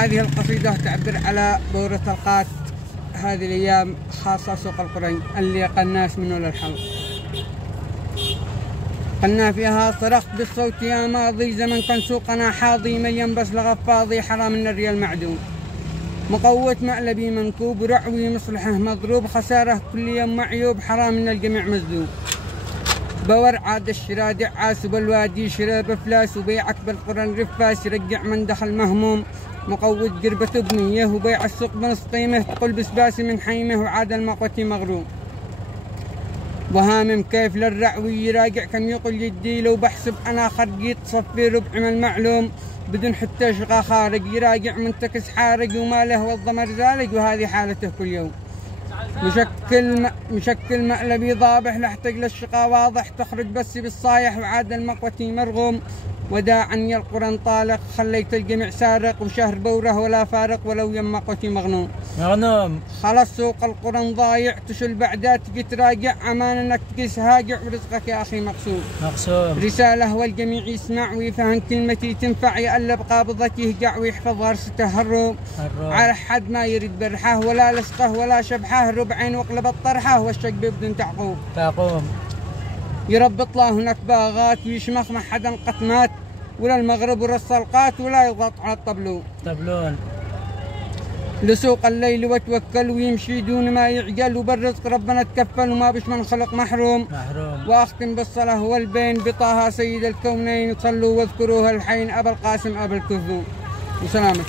هذه القصيدة تعبر على بورة القات هذه الأيام، خاصة سوق القرين اللي قلناش منه للحلق. قلنا فيها: صرخت بالصوت يا ماضي زمن كان سوقنا حاضي، مليان بس لغفاضي حرام من الريال معدوم، مقوت مقلبي منكوب ورعوي مصلحه مضروب، خساره كل يوم معيوب حرام من الجميع مزدوب. بور عاد الشرا دعاس وبالوادي شرا بفلاس، وبيعك بالقرن رفاس يرجع من دخل مهموم، مقوت قربة بنيه وبيع السوق بنص قيمه، تقول بسباسي من حيمه وعاد المقوتي مغروم. وهامم كيف للرعوي يراجع كم يقول يدي، لو بحسب انا خرجيت صفي ربع من المعلوم، بدون حتى شقا خارج يراجع منتكس حارج، وما له والضمر زالج وهذه حالته كل يوم. مشكل مقلبي ضابح لحتق للشقا واضح، تخرج بس بالصايح وعاد المقوتي مرغوم، وداعا يا القرن طالق خليت الجميع سارق، وشهر بوره ولا فارق ولو يم مقوتي مغنوم. خلص سوق القرن ضايع، تشل بعدات تجي تراجع، امان انك تقيس هاجع ورزقك يا اخي مقسوم. رساله والجميع يسمع ويفهم كلمتي تنفع، يقلب قابضتي يهجع ويحفظ غرسته هالروم، على حد ما يريد برحه ولا لصقه ولا شبحه، ربعين واقلب الطرحه والشق بدون تعقوم. يربط له هناك باغات ويشمخ مع حدا قطمات، ولا المغرب ولا الصلقات ولا يضغط على الطبلون. لسوق الليل وتوكل ويمشي دون ما يعجل، وبالرزق ربنا تكفل وما بش من خلق محروم. واختم بالصلاه والبين بطه سيد الكونين، صلوا واذكروه الحين ابا القاسم ابا الكلثوم. وسلامك.